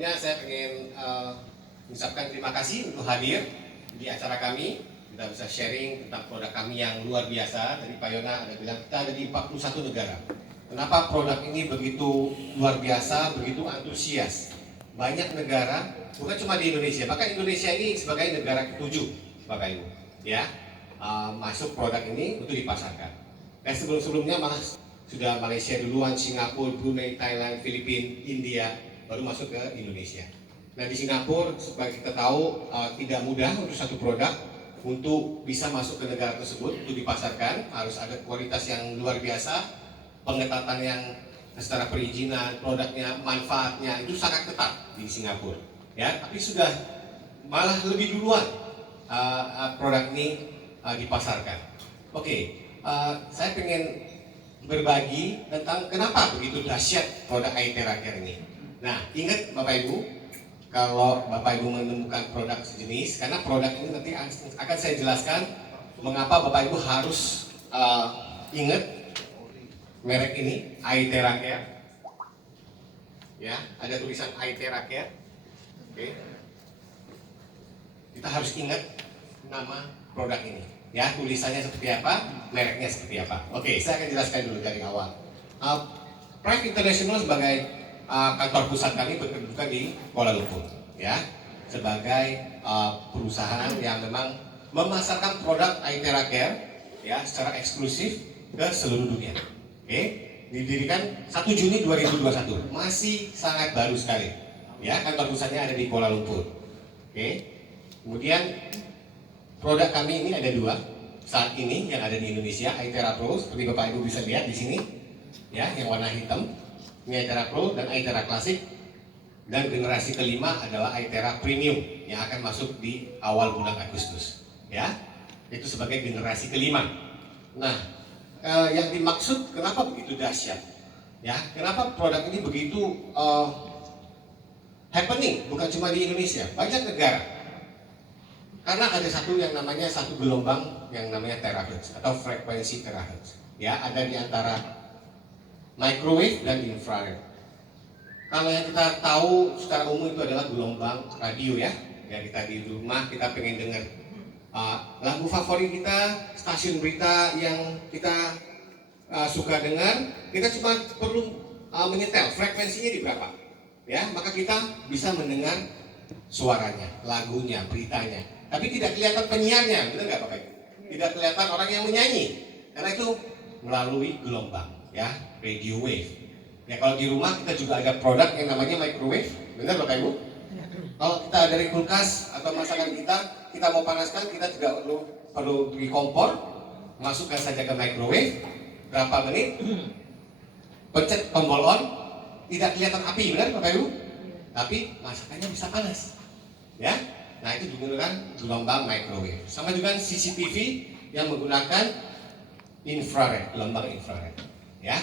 sebelumnya saya ingin mengucapkan terima kasih untuk hadir di acara kami. Kita bisa sharing tentang produk kami yang luar biasa. Tadi Pak Yona ada bilang kita ada di 41 negara. Kenapa produk ini begitu luar biasa, begitu antusias? Banyak negara, bukan cuma di Indonesia, bahkan Indonesia ini sebagai negara ke-7, Bapak Ibu, ya, masuk produk ini untuk dipasarkan. Dan sebelum-sebelumnya malah sudah Malaysia duluan, Singapura, Brunei, Thailand, Filipina, India, baru masuk ke Indonesia. Nah di Singapura, supaya kita tahu tidak mudah untuk satu produk untuk bisa masuk ke negara tersebut untuk dipasarkan, harus ada kualitas yang luar biasa, pengetatan yang secara perizinan, produknya, manfaatnya itu sangat ketat di Singapura. Ya, tapi sudah malah lebih duluan produk ini dipasarkan. Oke, saya ingin berbagi tentang kenapa begitu dahsyat produk Aithera Care ini. Nah, ingat Bapak Ibu, kalau Bapak Ibu menemukan produk sejenis, karena produk ini nanti akan saya jelaskan mengapa Bapak Ibu harus ingat merek ini, Aithera Care. Ya, ada tulisan Aithera Care. Oke. Kita harus ingat nama produk ini. Ya, tulisannya seperti apa, mereknya seperti apa. Oke, saya akan jelaskan dulu dari awal. Prive International sebagai kantor pusat kami berkedudukan di Kuala Lumpur, ya, sebagai perusahaan yang memang memasarkan produk Aithera Care, ya, secara eksklusif ke seluruh dunia. Oke, didirikan 1 Juni 2021, masih sangat baru sekali. Ya, kantor pusatnya ada di Kuala Lumpur. Oke, kemudian produk kami ini ada 2 saat ini yang ada di Indonesia, Aithera Pro, seperti Bapak Ibu bisa lihat di sini, ya, yang warna hitam. Ini Aithera Pro dan Aithera Classic, dan generasi kelima adalah Aithera Premium yang akan masuk di awal bulan Agustus. Ya, itu sebagai generasi kelima. Nah, yang dimaksud kenapa begitu dahsyat? Ya, kenapa produk ini begitu happening? Bukan cuma di Indonesia, banyak negara. Karena ada satu gelombang yang namanya terahertz atau frekuensi terahertz. Ya, ada di antara microwave dan infrared. Kalau yang kita tahu secara umum itu adalah gelombang radio, ya. Ya, kita di rumah kita pengen dengar lagu favorit kita, stasiun berita yang kita suka dengar, kita cuma perlu menyetel frekuensinya di berapa, ya, maka kita bisa mendengar suaranya, lagunya, beritanya. Tapi tidak kelihatan penyiarnya, benar nggak Bapak Ibu? Tidak kelihatan orang yang menyanyi, karena itu melalui gelombang, ya, radio wave. Ya, kalau di rumah kita juga ada produk yang namanya microwave, benar Bapak Ibu? Kalau kita dari kulkas atau masakan kita mau panaskan, kita tidak perlu beli kompor, masukkan saja ke microwave, berapa menit, pencet tombol on, tidak kelihatan api, benar Bapak Ibu? Tapi masakannya bisa panas, ya. Nah, itu digunakan gelombang microwave. Sama juga CCTV yang menggunakan infrared, gelombang infrared, ya.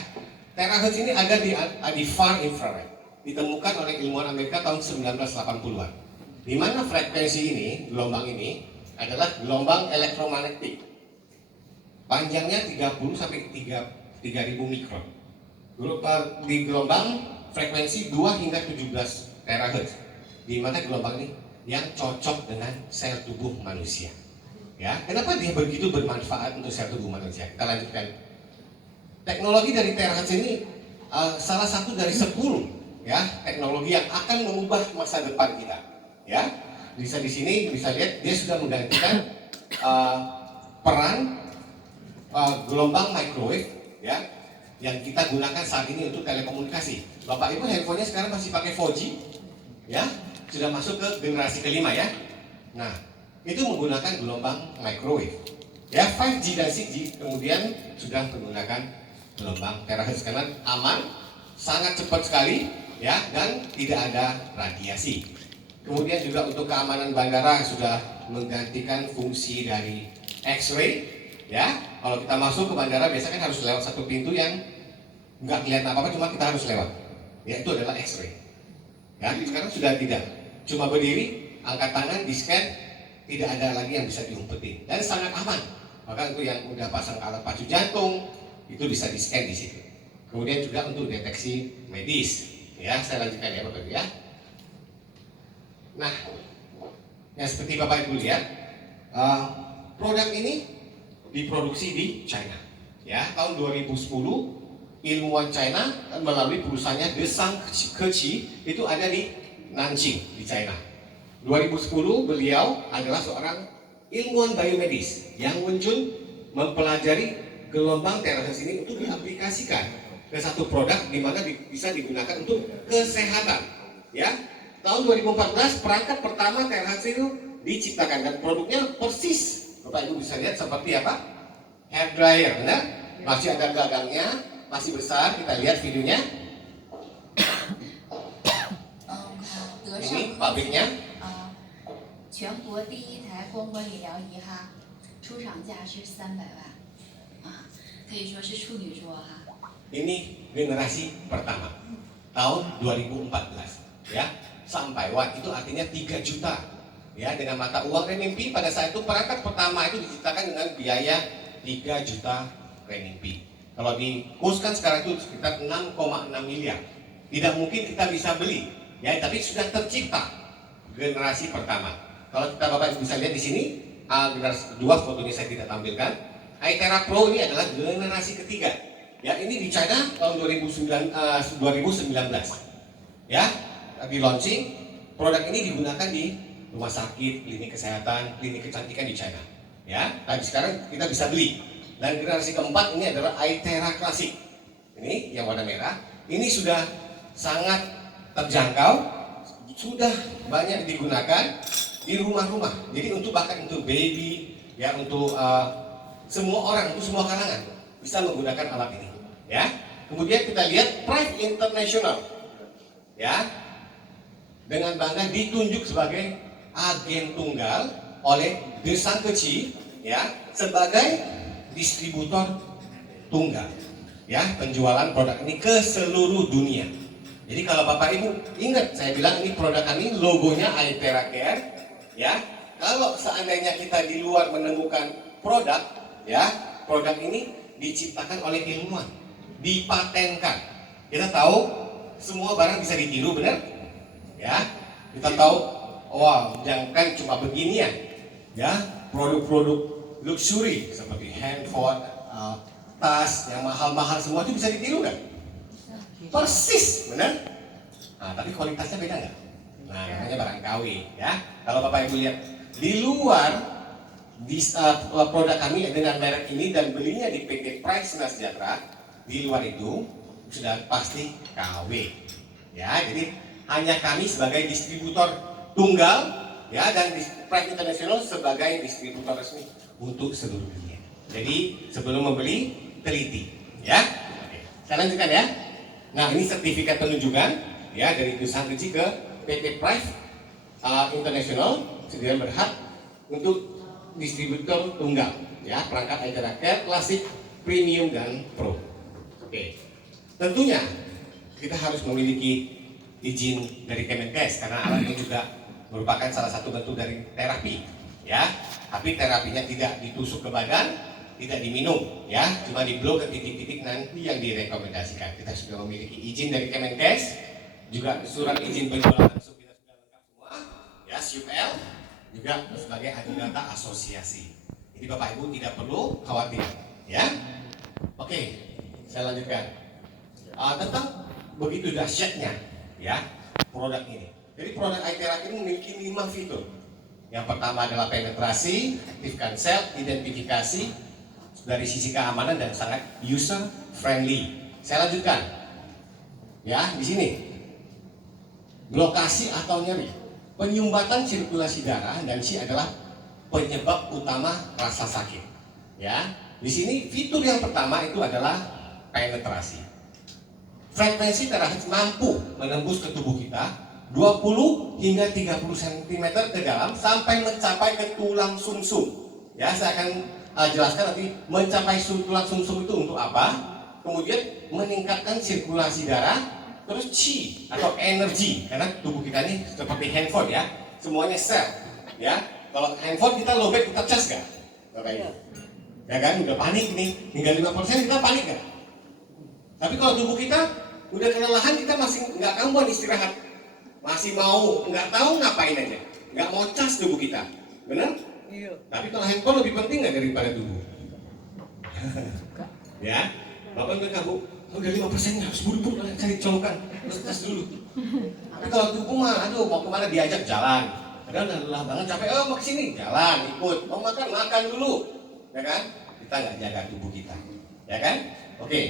Terahertz ini ada di far infrared, ditemukan oleh ilmuwan Amerika tahun 1980-an. Di mana frekuensi ini, gelombang ini adalah gelombang elektromagnetik. Panjangnya 30 sampai 3000 mikron. Di gelombang frekuensi 2 hingga 17 terahertz. Di mana gelombang ini yang cocok dengan sel tubuh manusia. Ya, kenapa dia begitu bermanfaat untuk sel tubuh manusia? Kita lanjutkan. Teknologi dari terahertz ini salah satu dari 10, ya, teknologi yang akan mengubah masa depan kita. Ya, bisa di sini bisa lihat dia sudah menggantikan peran gelombang microwave, ya, yang kita gunakan saat ini untuk telekomunikasi. Bapak Ibu handphonenya sekarang masih pakai 4G, ya, sudah masuk ke generasi kelima, ya. Nah, itu menggunakan gelombang microwave. Ya, 5G dan 6G kemudian sudah menggunakan gelombang terahertz karena aman, sangat cepat sekali, ya, dan tidak ada radiasi. Kemudian juga untuk keamanan bandara sudah menggantikan fungsi dari X-ray, ya. Kalau kita masuk ke bandara biasanya kan harus lewat satu pintu yang nggak kelihatan apa-apa, cuma kita harus lewat. Ya, itu adalah X-ray. Ya, sekarang sudah tidak, cuma berdiri, angkat tangan, di-scan, tidak ada lagi yang bisa diumpetin dan sangat aman. Maka untuk yang udah pasang alat pacu jantung itu bisa di-scan di situ. Kemudian juga untuk deteksi medis, ya, saya lanjutkan ya Bapak Ibu, ya. Nah, yang seperti Bapak Ibu lihat, produk ini diproduksi di China. Ya, tahun 2010 ilmuwan China melalui perusahaannya Desang Keci itu ada di Nanjing di China. 2010 beliau adalah seorang ilmuwan biomedis yang mempelajari gelombang terahertz ini untuk diaplikasikan ke satu produk di mana bisa digunakan untuk kesehatan. Ya, tahun 2014 perangkat pertama terahertz itu diciptakan dan produknya persis Bapak Ibu bisa lihat seperti apa? Hair dryer, benar? Masih ada gagangnya, masih besar. Kita lihat videonya. Ini pabriknya. 全国第一台光管理疗仪哈，出厂价是300万，可以说是处女座哈。Ini generasi pertama tahun 2014 ya, sampai watt itu artinya 3 juta ya, dengan mata uang renminbi. Pada saat itu perangkat pertama itu diciptakan dengan biaya 3 juta renminbi. Kalau dikurskan sekarang itu sekitar 6,6 miliar. Tidak mungkin kita bisa beli ya, tapi sudah tercipta generasi pertama. Kalau kita Bapak bisa lihat di sini, generasi kedua, fotonya saya tidak tampilkan. iTera Pro ini adalah generasi ketiga. Ya, ini di China tahun 2019. Ya, di launching. Produk ini digunakan di rumah sakit, klinik kesehatan, klinik kecantikan di China. Ya, tapi sekarang kita bisa beli. Dan generasi keempat ini adalah iTera Classic. Ini yang warna merah. Ini sudah sangat terjangkau, sudah banyak digunakan di rumah-rumah. Jadi untuk bahkan untuk baby, ya untuk semua orang, untuk semua kalangan bisa menggunakan alat ini. Ya. Kemudian kita lihat Prive International, ya, dengan bangga ditunjuk sebagai agen tunggal oleh Desang Keci, ya, sebagai distributor tunggal, ya, penjualan produk ini ke seluruh dunia. Jadi kalau Bapak Ibu ingat, saya bilang ini produk kami, logonya iTera Care. Ya, kalau seandainya kita di luar menemukan produk, ya, produk ini diciptakan oleh ilmuwan, dipatenkan. Kita tahu semua barang bisa ditiru, benar? Ya, kita tahu, wow, jangan cuma beginian, ya, produk-produk luxury seperti handphone, tas yang mahal-mahal semua itu bisa ditiru kan? Persis, benar? Nah, tapi kualitasnya beda nggak? Nah, namanya barang KW, ya. Kalau Bapak Ibu lihat di luar produk kami dengan merek ini dan belinya di PT Price Sejahtera, di luar itu sudah pasti KW, ya. Jadi hanya kami sebagai distributor tunggal, ya, dan Price International sebagai distributor resmi untuk seluruh dunia. Jadi sebelum membeli teliti, ya. Oke, saya lanjutkan ya. Nah, ini sertifikat penunjukan, ya, dari Desang Keci ke PT Prive International, sudah berhak untuk distributor tunggal, ya, perangkat iTera Care, Classic, Premium dan Pro. Oke, tentunya kita harus memiliki izin dari Kemenkes karena alat ini juga merupakan salah satu bentuk dari terapi, ya. Tapi terapinya tidak ditusuk ke badan, tidak diminum, ya, cuma diblok ke titik-titik nanti yang direkomendasikan. Kita sudah memiliki izin dari Kemenkes, juga surat izin penjualan langsung kita sudah lengkap semua, ya, SUL, juga sebagai adidata asosiasi. Jadi Bapak Ibu tidak perlu khawatir, ya. Oke, saya lanjutkan. Tentang begitu dahsyatnya, ya, produk ini. Jadi produk iTera ini memiliki 5 fitur. Yang pertama adalah penetrasi, aktifkan sel, identifikasi dari sisi keamanan dan sangat user friendly. Saya lanjutkan, ya, di sini. Blokasi atau nyeri, penyumbatan sirkulasi darah, dan C adalah penyebab utama rasa sakit. Ya, di sini fitur yang pertama itu adalah penetrasi. Frekuensi terahertz mampu menembus ke tubuh kita 20 hingga 30 cm ke dalam sampai mencapai ke tulang sumsum. Ya, saya akan jelaskan nanti mencapai tulang sumsum itu untuk apa. Kemudian meningkatkan sirkulasi darah. Terus chi atau energi, karena tubuh kita ini seperti handphone, ya, semuanya sel, ya. Kalau handphone kita lowbat, kita cas nggak? Ya kan, udah panik nih, tinggal 5% kita panik nggak? Tapi kalau tubuh kita udah kelelahan, kita masih nggak kambuhan istirahat, masih mau nggak tahu ngapain aja, nggak mau cas tubuh kita, benar? Iya. Tapi kalau handphone lebih penting nggak daripada tubuh? Ya, Bapak bilang kamu, udah 5% harus buru-buru cari colokan, harus tes dulu. Tapi kalau tubuh mah, aduh mau kemana diajak jalan, padahal udah lelah banget capek, oh mau kesini jalan, ikut, mau makan makan dulu, ya kan? Kita nggak jaga tubuh kita, ya kan? Oke,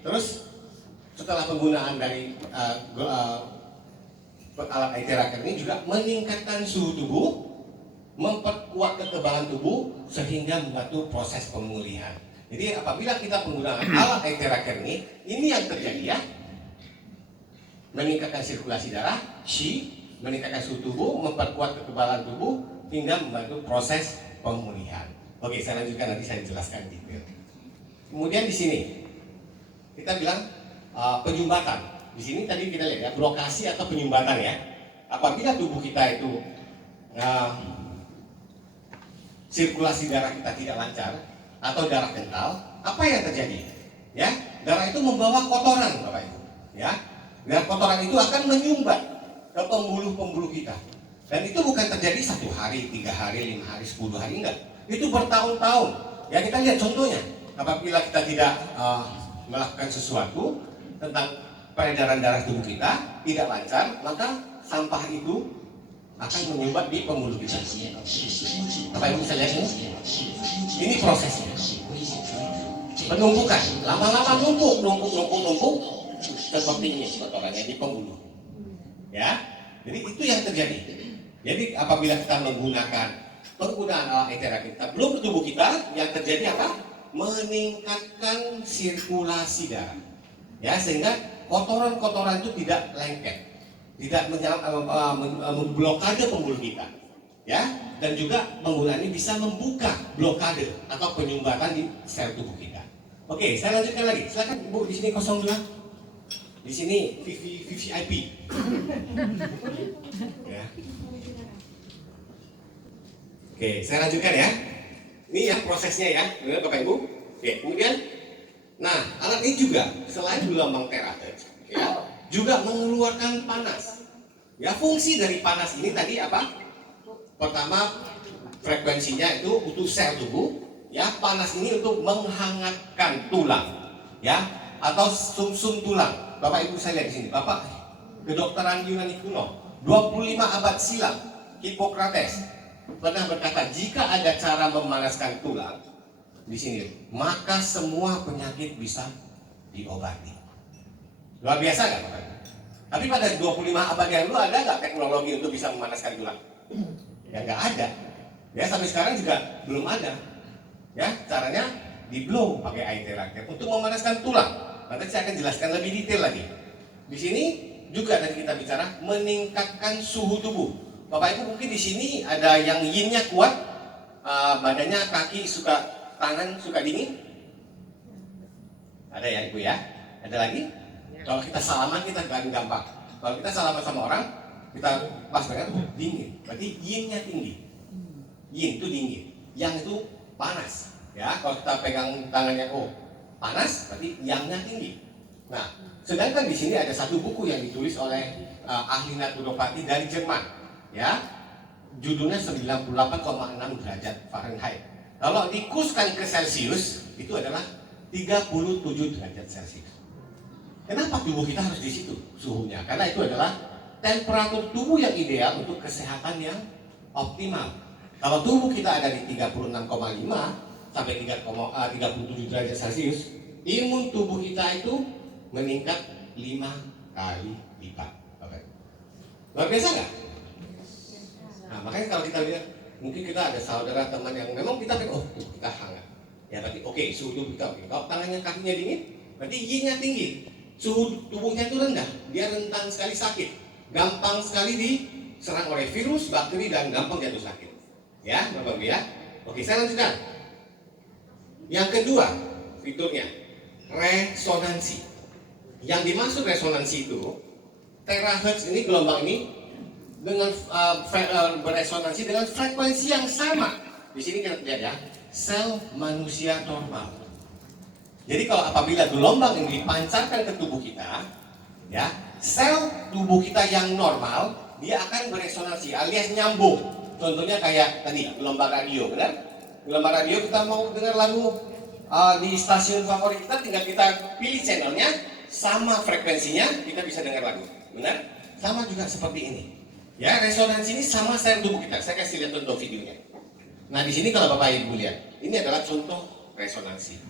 terus setelah penggunaan dari alat IT tracker ini juga meningkatkan suhu tubuh, memperkuat kekebalan tubuh sehingga membantu proses pemulihan. Jadi apabila kita penggunaan alat IT tracker ini yang terjadi ya, meningkatkan sirkulasi darah, meningkatkan suhu tubuh, memperkuat kekebalan tubuh hingga membantu proses pemulihan. Oke, saya lanjutkan nanti saya jelaskan detail. Kemudian di sini kita bilang penyumbatan. Di sini tadi kita lihat ya, blokasi atau penyumbatan ya. Apabila tubuh kita itu sirkulasi darah kita tidak lancar atau darah kental, apa yang terjadi? Ya, darah itu membawa kotoran, Bapak Ibu. Ya, dan kotoran itu akan menyumbat ke pembuluh-pembuluh kita. Dan itu bukan terjadi 1 hari, 3 hari, 5 hari, 10 hari, enggak. Itu bertahun-tahun. Ya kita lihat contohnya. Apabila kita tidak melakukan sesuatu tentang peredaran darah tubuh kita tidak lancar, maka sampah itu akan menyumbat di pembuluh kita. Bapak Ibu bisa lihat ini? Ini prosesnya. Penumpukan, lama-lama numpuk seperti ini kotorannya di pembuluh. Ya, jadi itu yang terjadi. Jadi apabila kita menggunakan penggunaan alat terapi kita belum ke tubuh kita, yang terjadi apa? Meningkatkan sirkulasi darah. Ya, sehingga kotoran-kotoran itu tidak lengket, tidak memblokade pembuluh kita, ya, dan juga penggunaan ini bisa membuka blokade atau penyumbatan di sel tubuh kita. Oke, saya lanjutkan lagi. Silakan Bu, di sini 02, di sini VVIP. Ya. Oke, saya lanjutkan ya. Ini ya prosesnya ya, benar Bapak Ibu. Oke, kemudian, nah alat ini juga selain gelombang terahertz, ya, juga mengeluarkan panas. Ya, fungsi dari panas ini tadi apa? Pertama, frekuensinya itu untuk sel tubuh. Ya, panas ini untuk menghangatkan tulang, ya, atau sumsum tulang. Bapak Ibu saya lihat di sini, Bapak kedokteran Yunani kuno, 25 abad silam, Hippocrates pernah berkata, jika ada cara memanaskan tulang di sini, maka semua penyakit bisa diobati. Luar biasa nggak, Bapak Ibu? Tapi pada 25 abad yang lalu ada nggak teknologi untuk bisa memanaskan tulang? Ya nggak ada. Ya sampai sekarang juga belum ada. Ya, caranya di blow pakai air terakhir untuk memanaskan tulang. Nanti saya akan jelaskan lebih detail lagi. Di sini juga tadi kita bicara meningkatkan suhu tubuh. Bapak Ibu mungkin di sini ada yang yin-nya kuat, badannya, kaki suka, tangan suka dingin. Ada ya Ibu ya? Ada lagi? Kalau kita salaman kita gampang. Kalau kita salaman sama orang, kita pas banget dingin. Berarti yin-nya tinggi. Yin itu dingin, yang itu panas. Ya, kalau kita pegang tangannya panas, berarti yang-nya tinggi. Nah, sedangkan di sini ada satu buku yang ditulis oleh ahli naturopati dari Jerman. Ya, judulnya 98,6 derajat Fahrenheit. Kalau dikurskan ke Celsius, itu adalah 37 derajat Celsius. Kenapa tubuh kita harus di situ suhunya? Karena itu adalah temperatur tubuh yang ideal untuk kesehatan yang optimal. Kalau tubuh kita ada di 36,5 sampai 37 derajat Celsius, imun tubuh kita itu meningkat 5 kali lipat. Luar biasa nggak? Nah, makanya kalau kita lihat, mungkin kita ada saudara teman yang memang kita tubuh kita hangat. Ya berarti oke, suhu tubuh kita oke. Kalau tangannya kakinya dingin, berarti yin-nya tinggi. Suhu tubuhnya itu rendah, dia rentan sekali sakit, gampang sekali diserang oleh virus, bakteri, dan gampang jatuh sakit. Ya, Bapak Ibu ya. Oke, saya lanjutkan. Yang kedua, fiturnya resonansi. Yang dimaksud resonansi itu, terahertz ini, gelombang ini dengan beresonansi dengan frekuensi yang sama. Di sini kita lihat ya, sel manusia normal. Jadi kalau apabila gelombang ini dipancarkan ke tubuh kita, ya, sel tubuh kita yang normal dia akan beresonansi alias nyambung. Contohnya kayak tadi gelombang radio, benar? Gelombang radio kita mau dengar lagu di stasiun favorit kita, tinggal kita pilih channelnya, sama frekuensinya kita bisa dengar lagu, benar? Sama juga seperti ini. Ya, resonansi ini sama sel tubuh kita. Saya kasih lihat contoh videonya. Nah, di sini kalau Bapak Ibu lihat, ini adalah contoh resonansi.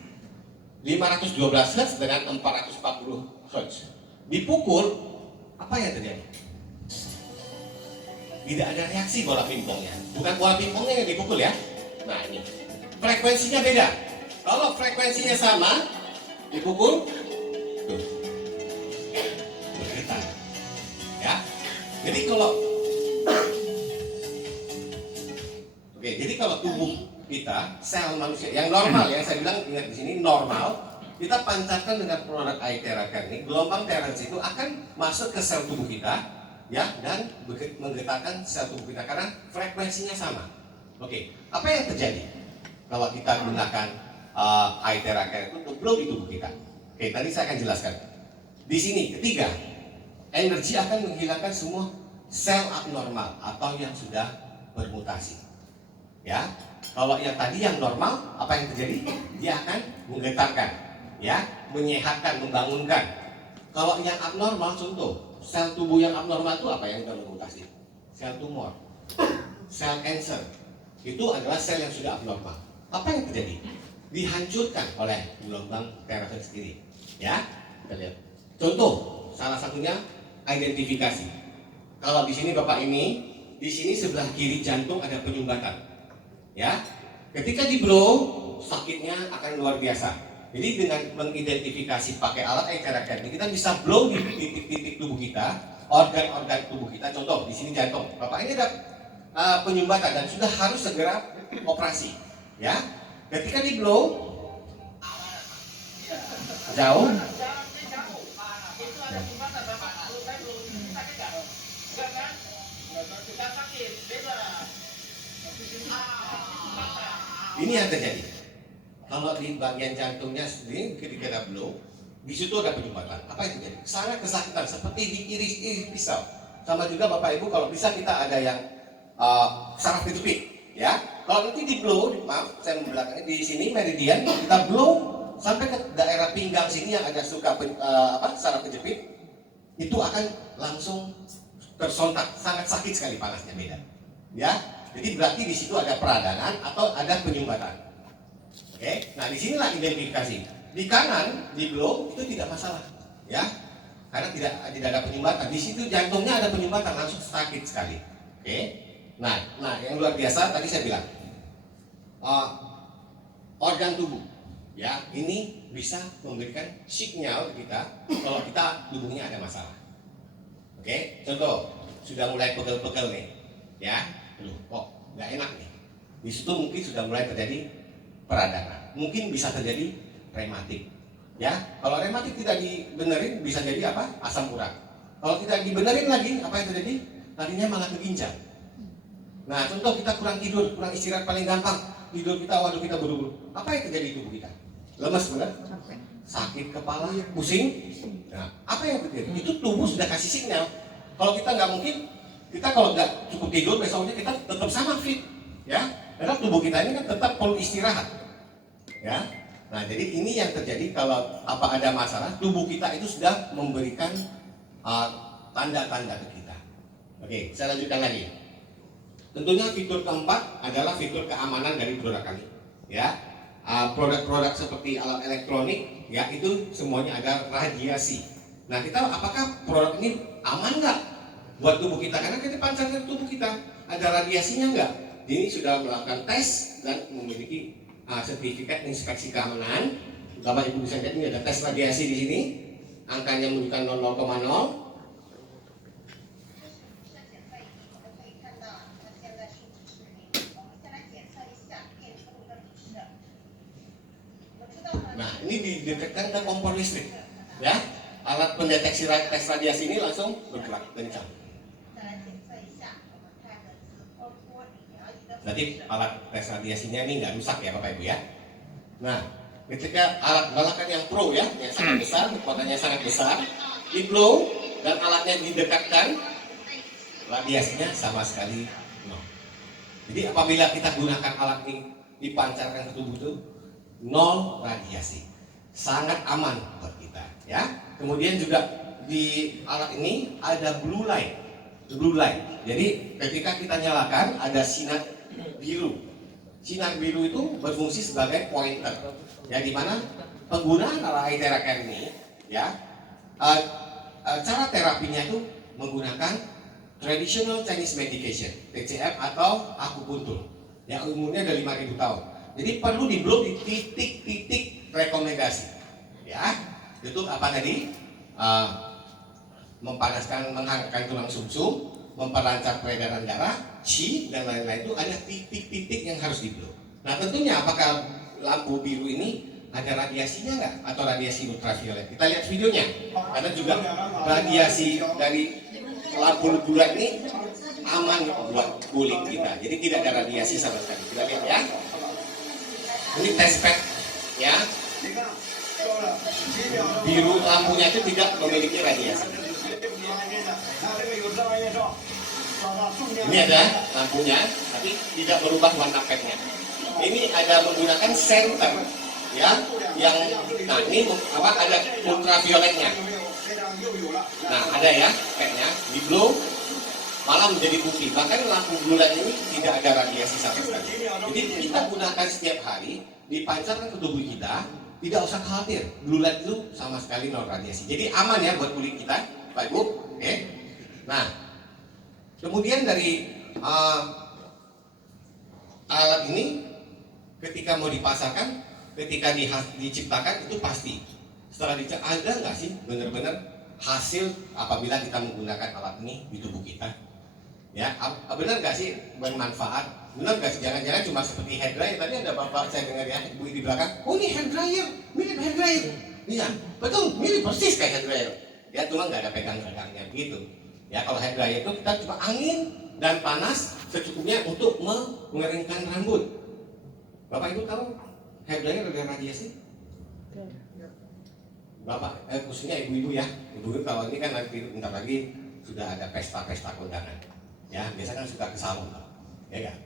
512 Hz dengan 440 Hz. Dipukul, apa yang terjadi? Tidak ada reaksi bola pingpongnya. Bukan bola pingpongnya yang dipukul ya. Nah ini, frekuensinya beda. Kalau frekuensinya sama, dipukul, tuh, bergetar. Ya, jadi kalau, oke, jadi kalau tubuh kita, sel manusia yang normal, yang saya bilang ingat di sini normal. Kita pancarkan dengan produk air terakan ini, gelombang terakan itu akan masuk ke sel tubuh kita, ya, dan menggetarkan sel tubuh kita karena frekuensinya sama. Oke, apa yang terjadi kalau kita gunakan air terakan itu untuk blow di tubuh kita? Oke, tadi saya akan jelaskan. Di sini ketiga, energi akan menghilangkan semua sel abnormal atau yang sudah bermutasi. Ya, kalau yang tadi yang normal, apa yang terjadi? Dia akan menggetarkan, ya, menyehatkan, membangunkan. Kalau yang abnormal, contoh, sel tubuh yang abnormal itu apa yang sudah bermutasi? Sel tumor, sel cancer, itu adalah sel yang sudah abnormal. Apa yang terjadi? Dihancurkan oleh gelombang terahertz sendiri. Ya, kita lihat. Contoh, salah satunya identifikasi. Kalau di sini Bapak ini, di sini sebelah kiri jantung ada penyumbatan. Ya, ketika di blow sakitnya akan luar biasa. Jadi dengan mengidentifikasi pakai alat EKG kita bisa blow di titik-titik tubuh kita, organ-organ tubuh kita. Contoh di sini jantung. Bapak ini ada penyumbatan dan sudah harus segera operasi. Ya, ketika di blow jauh. Ini yang terjadi. Kalau di bagian jantungnya sendiri ketika ada blow, di situ ada penyumbatan. Apa yang terjadi? Sangat kesakitan seperti diiris-iris pisau. Sama juga Bapak Ibu kalau bisa kita ada yang saraf kejepit, ya. Kalau nanti di blow, maaf saya membelakangnya di sini meridian, kita blow sampai ke daerah pinggang sini yang ada saraf kejepit, itu akan langsung tersontak, sangat sakit sekali panasnya beda. Ya, jadi berarti di situ ada peradangan atau ada penyumbatan. Oke, nah disinilah identifikasi. Di kanan, di blow itu tidak masalah, ya, karena tidak ada penyumbatan. Di situ jantungnya ada penyumbatan, langsung sakit sekali. Oke, nah yang luar biasa tadi saya bilang organ tubuh, ya, ini bisa memberikan sinyal ke kita kalau kita tubuhnya ada masalah. Oke, contoh sudah mulai pegel-pegel nih, ya, kok nggak enak nih. Di situ mungkin sudah mulai terjadi peradangan, mungkin bisa terjadi rematik, ya. Kalau rematik tidak dibenerin bisa jadi apa? Asam urat. Kalau tidak dibenerin lagi, apa yang terjadi? Tadinya malah ke ginjal. Nah, contoh kita kurang tidur, kurang istirahat paling gampang. Tidur kita, waduh kita buru-buru. Apa yang terjadi di tubuh kita? Lemas, benar? Sakit kepala, pusing. Nah, apa yang terjadi? Itu tubuh sudah kasih sinyal. Kalau kita nggak mungkin, kita kalau nggak cukup tidur besoknya kita tetap sama fit, ya. Karena tubuh kita ini kan tetap perlu istirahat, ya. Nah, jadi ini yang terjadi kalau apa ada masalah, tubuh kita itu sudah memberikan tanda-tanda ke kita. Oke, saya lanjutkan lagi. Tentunya fitur keempat adalah fitur keamanan dari produk kami, ya. Produk-produk seperti alat elektronik, ya, itu semuanya ada radiasi. Nah, kita apakah produk ini aman nggak buat tubuh kita? Karena kita pancarkan tubuh kita ada radiasinya nggak? Ini sudah melakukan tes dan memiliki sertifikat inspeksi keamanan. Bapak Ibu bisa lihat ini ada tes radiasi di sini, angkanya menunjukkan 0,0. Nah, ini didetekkan ke kompor listrik, ya. Alat pendeteksi tes radiasi ini langsung bergerak kencang. Berarti alat tes radiasinya ini nggak rusak ya Bapak Ibu ya. Nah, ketika alat balakan yang pro ya, yang sangat besar, kekuatannya sangat besar, di blow dan alatnya didekatkan, radiasinya sama sekali nol. Jadi apabila kita gunakan alat ini dipancarkan ke tubuh itu nol radiasi, sangat aman buat kita ya. Kemudian juga di alat ini ada blue light. Jadi ketika kita nyalakan ada sinar biru. Sinar biru itu berfungsi sebagai pointer ya, di mana penggunaan alat teraker ini ya, cara terapinya itu menggunakan traditional Chinese medication TCM atau akupuntur yang umurnya udah 5.000 tahun. Jadi perlu di-blow di titik-titik rekomendasi ya. Itu apa tadi? Mempanaskan, menghangatkan tulang sumsum, memperlancar peredaran darah, qi dan lain-lain, itu ada titik-titik yang harus di-blow. Nah tentunya apakah lampu biru ini ada radiasinya nggak atau radiasi ultraviolet? Kita lihat videonya, karena juga radiasi dari lampu bulat ini aman buat kulit kita, jadi tidak ada radiasi sama sekali. Kita lihat ya, ini test pack ya, biru lampunya itu tidak memiliki radiasi. Ini ada lampunya, tapi tidak berubah warna packnya. Ini ada menggunakan center ya, yang nah ini apa, ada ultravioletnya. Nah ada ya packnya, di blow malah menjadi putih. Bahkan lampu blue light ini tidak ada radiasi sama sekali. Jadi kita gunakan setiap hari, dipancarkan ke tubuh kita, tidak usah khawatir. Blue light itu sama sekali nol radiasi. Jadi aman ya buat kulit kita, Pak Ibu. Oke. Nah, kemudian dari alat ini ketika mau dipasarkan, ketika diciptakan itu pasti setelah ada nggak sih benar-benar hasil apabila kita menggunakan alat ini di tubuh kita? Ya, benar nggak sih bermanfaat? Benar nggak sih? Jangan-jangan cuma seperti hair dryer. Tadi ada bapak saya dengar ya, ibu di belakang. Oh ini hair dryer, mirip hair dryer. Iya, betul, mirip persis kayak hair dryer. Ya, cuma nggak ada pegang-pegangnya begitu. Ya, kalau hair dryer itu kita cuma angin dan panas secukupnya untuk mengeringkan rambut. Bapak ibu tahu hair dryer ada radiasi? Bapak, khususnya ibu-ibu ya. Ibu-ibu kalau ini kan nanti bentar lagi sudah ada pesta-pesta kondangan. Ya, biasanya kan suka ke salon, ya kan?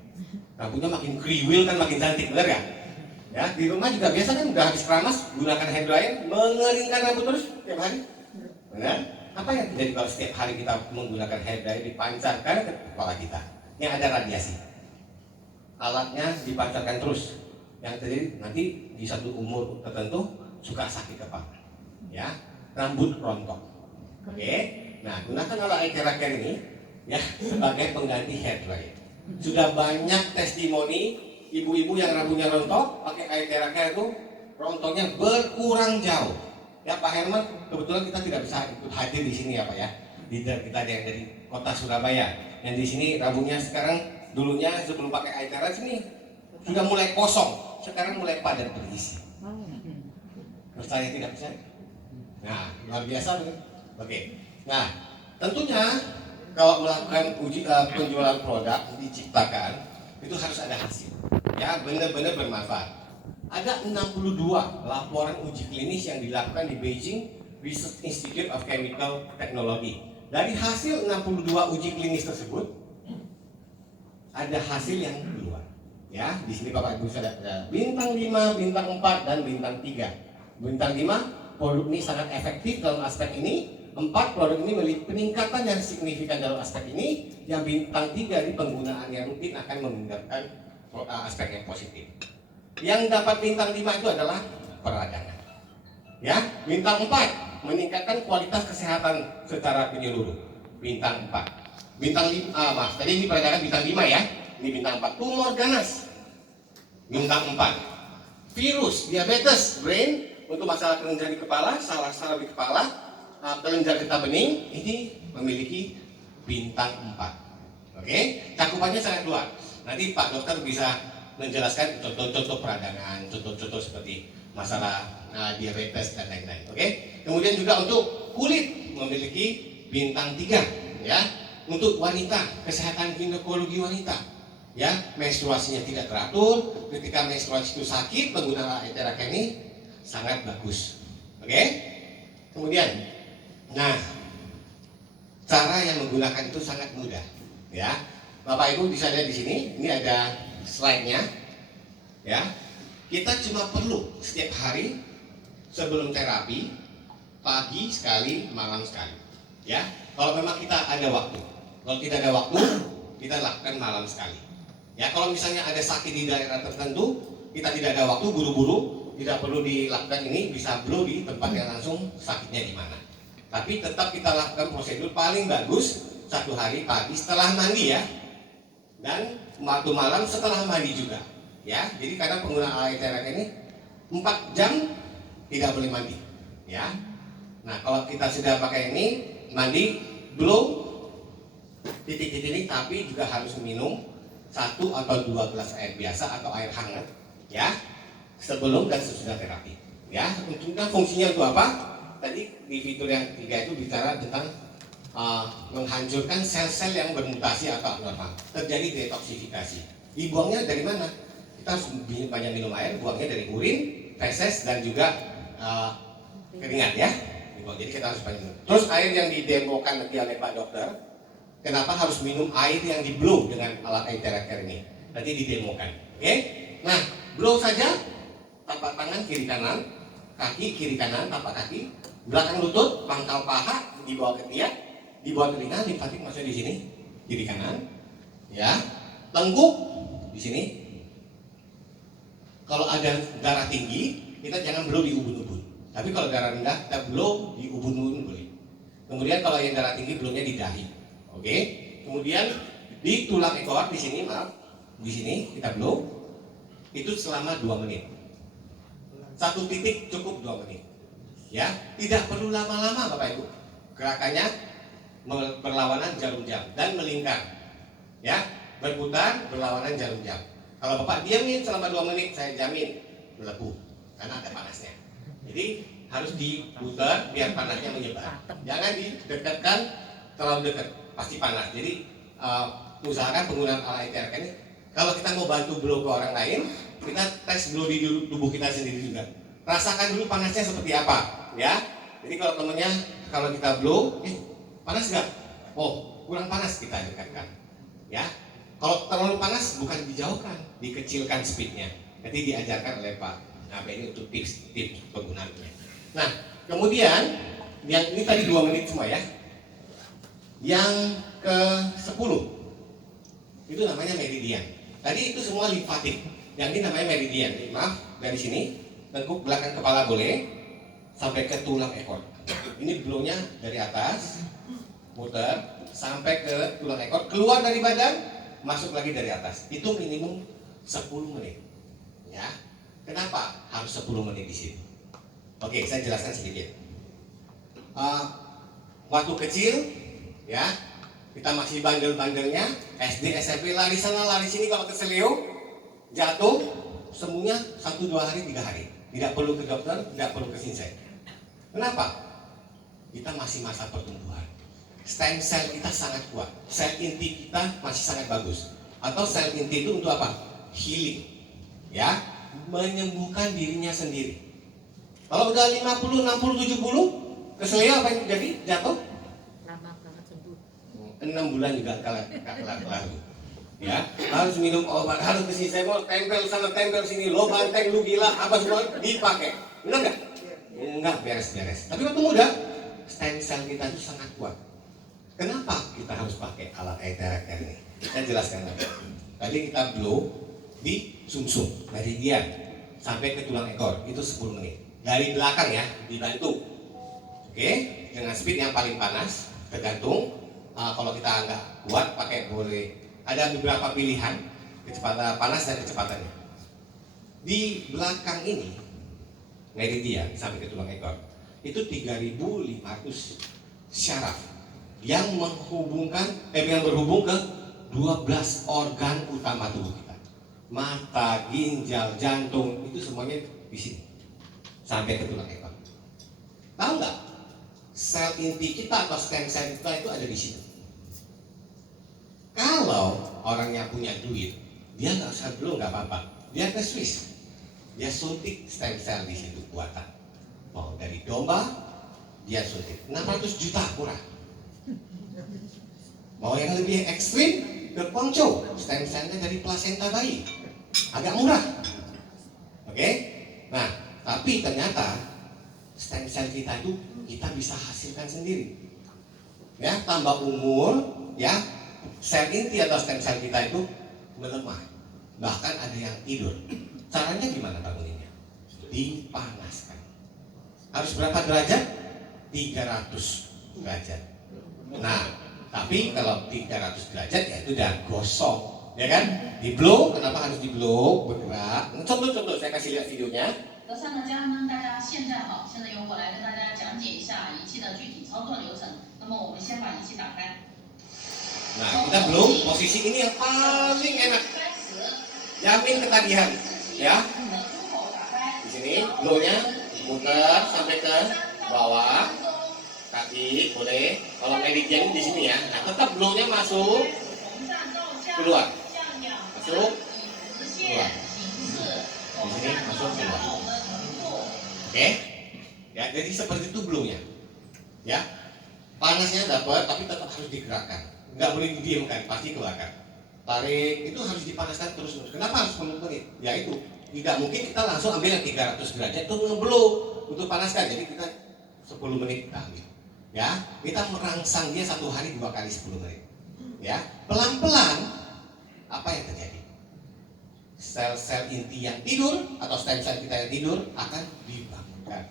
Rambutnya makin kriwil kan makin cantik, benar ya? Ya, di rumah juga biasanya udah habis keramas gunakan hair dryer, mengeringkan rambut terus tiap hari. Benar? Apa yang terjadi kalau setiap hari kita menggunakan hair dryer dipancarkan ke kepala kita yang ada radiasi? Alatnya dipancarkan terus. Yang terjadi nanti di satu umur tertentu suka sakit kepala. Ya, rambut rontok. Oke, nah gunakan alat teraker ini ya sebagai pengganti hair dryer. Sudah banyak testimoni ibu-ibu yang rambutnya rontok pakai air teraker itu rontoknya berkurang jauh. Ya Pak Herman, kebetulan kita tidak bisa ikut hadir di sini ya Pak ya. Kita ada yang dari kota Surabaya. Yang di sini rambutnya sekarang dulunya sebelum pakai air teraker ini sudah mulai kosong, sekarang mulai padat berisi. Percaya tidak percaya? Nah, luar biasa betul. Oke. Nah, tentunya kalau melakukan penjualan produk diciptakan itu harus ada hasil. Ya, benar-benar bermanfaat. Ada 62 laporan uji klinis yang dilakukan di Beijing Research Institute of Chemical Technology. Dari hasil 62 uji klinis tersebut ada hasil yang keluar. Ya, di sini Bapak Ibu sudah ada bintang 5, bintang 4 dan bintang 3. Bintang 5, produk ini sangat efektif dalam aspek ini. 4, produk ini memiliki peningkatan yang signifikan dalam aspek ini. Yang bintang 3 di penggunaan yang rutin akan meningkatkan aspek yang positif. Yang dapat bintang 5 itu adalah peradangan. Ya, bintang 4 meningkatkan kualitas kesehatan secara menyeluruh. Bintang 4. Bintang 5, tadi ini peradangan bintang 5 ya. Ini bintang 4. Tumor ganas. Bintang 4. Virus, diabetes, brain, untuk masalah kelenjar di kepala, salah-salah di kepala, kelenjar getah bening, ini memiliki bintang 4. Oke, cakupannya sangat luas. Nanti Pak Dokter bisa menjelaskan contoh-contoh peradangan, contoh-contoh seperti masalah diabetes dan lain-lain. Oke, kemudian juga untuk kulit memiliki bintang 3, ya. Untuk wanita, kesehatan ginekologi wanita, ya, menstruasinya tidak teratur, ketika menstruasi itu sakit, penggunaan air teraker ini sangat bagus. Oke, kemudian, nah cara yang menggunakan itu sangat mudah, ya. Bapak Ibu bisa lihat di sini, ini ada slide-nya, ya. Kita cuma perlu setiap hari sebelum terapi, pagi sekali, malam sekali, ya. Kalau memang kita ada waktu, kalau tidak ada waktu, kita lakukan malam sekali. Ya, kalau misalnya ada sakit di daerah tertentu, kita tidak ada waktu, buru-buru, tidak perlu dilakukan ini, bisa blow di tempat yang langsung sakitnya di mana. Tapi tetap kita lakukan prosedur paling bagus satu hari pagi setelah mandi ya, dan waktu malam setelah mandi juga. Ya, jadi karena penggunaan air terapi ini 4 jam tidak boleh mandi. Ya, nah kalau kita sudah pakai ini mandi blow titik-titik ini, tapi juga harus minum 1 atau 2 gelas air biasa atau air hangat ya sebelum dan sesudah terapi. Ya, untuknya fungsinya untuk apa? Tadi di fitur yang ketiga itu bicara tentang menghancurkan sel-sel yang bermutasi atau abnormal, terjadi detoksifikasi. Dibuangnya dari mana? Kita harus banyak minum air, buangnya dari urin, feses dan juga keringat ya. Jadi kita harus banyak minum. Terus air yang didemokan nanti oleh Pak Dokter, kenapa harus minum air yang di blow dengan alat air terapi ini? Nanti didemokan. Oke? Nah, blow saja, tapak tangan kiri kanan, kaki kiri kanan, tapak kaki, belakang lutut, pangkal paha, di bawah ketiak, di bawah telinga, limfatik masuk di sini, kiri kanan, ya, tengkuk di sini. Kalau ada darah tinggi, kita jangan blow di ubun-ubun. Tapi kalau darah rendah, kita blow di ubun-ubun boleh. Kemudian kalau yang darah tinggi, blownya di dahi. Oke. Kemudian di tulang ekor di sini, maaf, di sini kita blow. Itu selama 2 menit. 1 titik cukup 2 menit. Ya, tidak perlu lama-lama Bapak Ibu. Gerakannya berlawanan jarum jam dan melingkar. Ya, berputar berlawanan jarum jam. Kalau Bapak diamin selama 2 menit, saya jamin melepuh karena ada panasnya. Jadi harus diputar biar panasnya menyebar. Jangan didekatkan terlalu dekat, pasti panas. Jadi usahakan penggunaan alat terapi ini. Kalau kita mau bantu blow ke orang lain, kita tes blow di tubuh kita sendiri juga. Rasakan dulu panasnya seperti apa, ya. Jadi kalau temennya, kalau kita blow, panas nggak? Oh, kurang panas, kita dekatkan, ya. Kalau terlalu panas, bukan dijauhkan, dikecilkan speednya. Nanti diajarkan oleh Pak. Nah, ini untuk tips penggunaannya. Nah, kemudian yang ini tadi 2 menit semua ya. Yang ke-10 itu namanya meridian. Tadi itu semua limfatik. Yang ini namanya meridian. Maaf, dari sini tengkuk belakang kepala boleh sampai ke tulang ekor. Ini blownya dari atas, muter sampai ke tulang ekor, keluar dari badan, masuk lagi dari atas. Itu minimum 10 menit. Ya. Kenapa harus 10 menit di sini? Oke, saya jelaskan sedikit. Waktu kecil, ya, kita masih bandel-bandelnya, SD, SMP, lari sana, lari sini, kalau keselio, jatuh, sembuhnya 1-2 hari, 3 hari. Tidak perlu ke dokter, tidak perlu ke sinsek. Kenapa? Kita masih masa pertumbuhan. Stem cell kita sangat kuat. Sel inti kita masih sangat bagus. Atau sel inti itu untuk apa? Healing. Ya, menyembuhkan dirinya sendiri. Kalau udah 50, 60, 70, keselio apa yang terjadi? Jatuh? 6 bulan juga kelar. Ya, harus minum obat, harus kesini, saya mau tempel sana, tempel sini, lo banteng, lu gila, apa semua dipakai. Benar nggak? Enggak, beres-beres. Tapi waktu muda, stem cell kita itu sangat kuat. Kenapa kita harus pakai alat air terapi ini? Saya jelaskan lagi. Tadi kita blow di sumsum, meridian, sampai ke tulang ekor, itu 10 menit. Dari belakang ya, dibantu. Oke, dengan speed yang paling panas, tergantung. Kalau kita nggak kuat, pakai boleh. Ada beberapa pilihan kecepatan panas dan kecepatannya. Di belakang ini, meridian sampai ke tulang ekor, itu 3.500 syaraf yang berhubung ke 12 organ utama tubuh kita. Mata, ginjal, jantung, itu semuanya di sini sampai ke tulang ekor. Tahu nggak? Sel inti kita atau stem cell kita itu ada di situ. Kalau orang yang punya duit, dia nggak usah blow, nggak apa-apa. Dia ke Swiss, dia suntik stem cell di situ buatan. Mau dari domba, dia suntik 600 juta kurang. Mau yang lebih ekstrim ke Guangzhou, stem cellnya dari plasenta bayi, agak murah. Oke? Nah, tapi ternyata stem cell kita itu kita bisa hasilkan sendiri. Ya, tambah umur, ya, sel inti atau stem cell kita itu melemah. Bahkan ada yang tidur. Caranya gimana banguninnya? Dipanaskan. Harus berapa derajat? 300 derajat. Nah, tapi kalau 300 derajat ya itu udah gosong, ya kan? Di blow, kenapa harus di blow? Bergerak. Contoh-contoh saya kasih lihat videonya. 德萨呢家呢，大家现在好，现在由我来跟大家讲解一下仪器的具体操作流程。那么我们先把仪器打开。 Nah, kita blow, posisi ini yang paling enak, 开始， jamin ketagihan, ya. 你的出口打开。 Di sini blownya muter sampai ke bawah, kaki boleh. Kalau meridian di sini ya, nah tetap blownya masuk, 从上到下， keluar, 像两条 masuk, 直线形式，从上到下的我们的程度。 oke? Ya, jadi seperti itu blownya, ya. Panasnya dapat, tapi tetap harus digerakkan, nggak boleh didiamkan, pasti kebakar. Tarik itu harus dipanaskan terus-menerus. Kenapa harus 10 menit? Ya itu, tidak mungkin kita langsung ambil yang 300 derajat itu ngeblow untuk panaskan. Jadi kita 10 menit kita ambil. Ya, kita merangsang dia 1 hari 2 kali 10 menit. Ya, pelan-pelan apa yang terjadi? Sel-sel inti yang tidur atau stem cell kita yang tidur akan dibangunkan.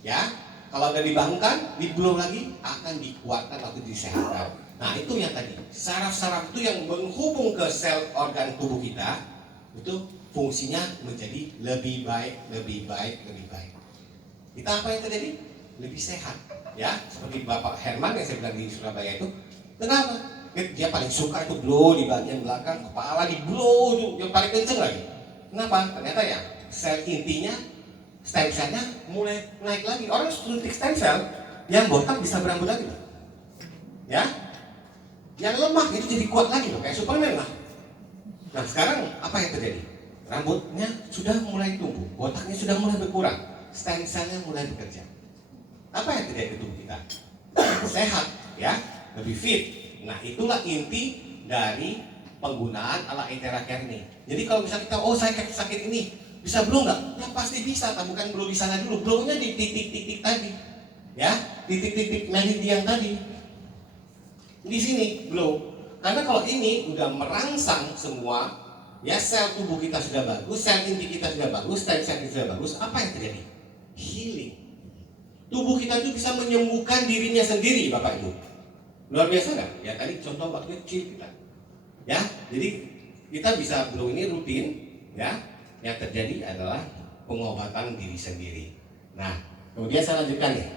Ya, kalau udah dibangunkan, di-blow lagi akan dikuatkan atau disehatkan. Nah, itu yang tadi, saraf-saraf itu yang menghubung ke sel organ tubuh kita itu fungsinya menjadi lebih baik, lebih baik, lebih baik. Kita apa yang terjadi? Lebih sehat, ya. Seperti Bapak Herman yang saya bilang di Surabaya itu, kenapa? Dia paling suka itu blow di bagian belakang, kepala di blow itu yang paling kenceng lagi. Kenapa? Ternyata ya sel intinya, stem cellnya mulai naik lagi. Orang suntik stem cell yang botak bisa berambut lagi loh. Ya, yang lemah itu jadi kuat lagi loh, kayak Superman lah. Nah sekarang apa yang terjadi? Rambutnya sudah mulai tumbuh, botaknya sudah mulai berkurang, stem cellnya mulai bekerja. Apa yang terjadi di tubuh kita? Sehat, ya, lebih fit. Nah itulah inti dari penggunaan alat Intera Care ini. Jadi kalau misalnya kita, oh saya sakit ini, bisa blow nggak? Ya pasti bisa, tapi bukan blow di sana dulu, blownya di titik-titik tadi, ya, titik-titik meridian tadi. Di sini blow. Karena kalau ini udah merangsang semua, ya sel tubuh kita sudah bagus, sel inti kita sudah bagus, stem cell kita sudah bagus, apa yang terjadi? Healing. Tubuh kita itu bisa menyembuhkan dirinya sendiri, Bapak Ibu. Luar biasa nggak? Ya tadi contoh waktu kecil kita. Ya, jadi kita bisa blow ini rutin, ya. Yang terjadi adalah pengobatan diri sendiri. Nah, kemudian saya lanjutkan ya.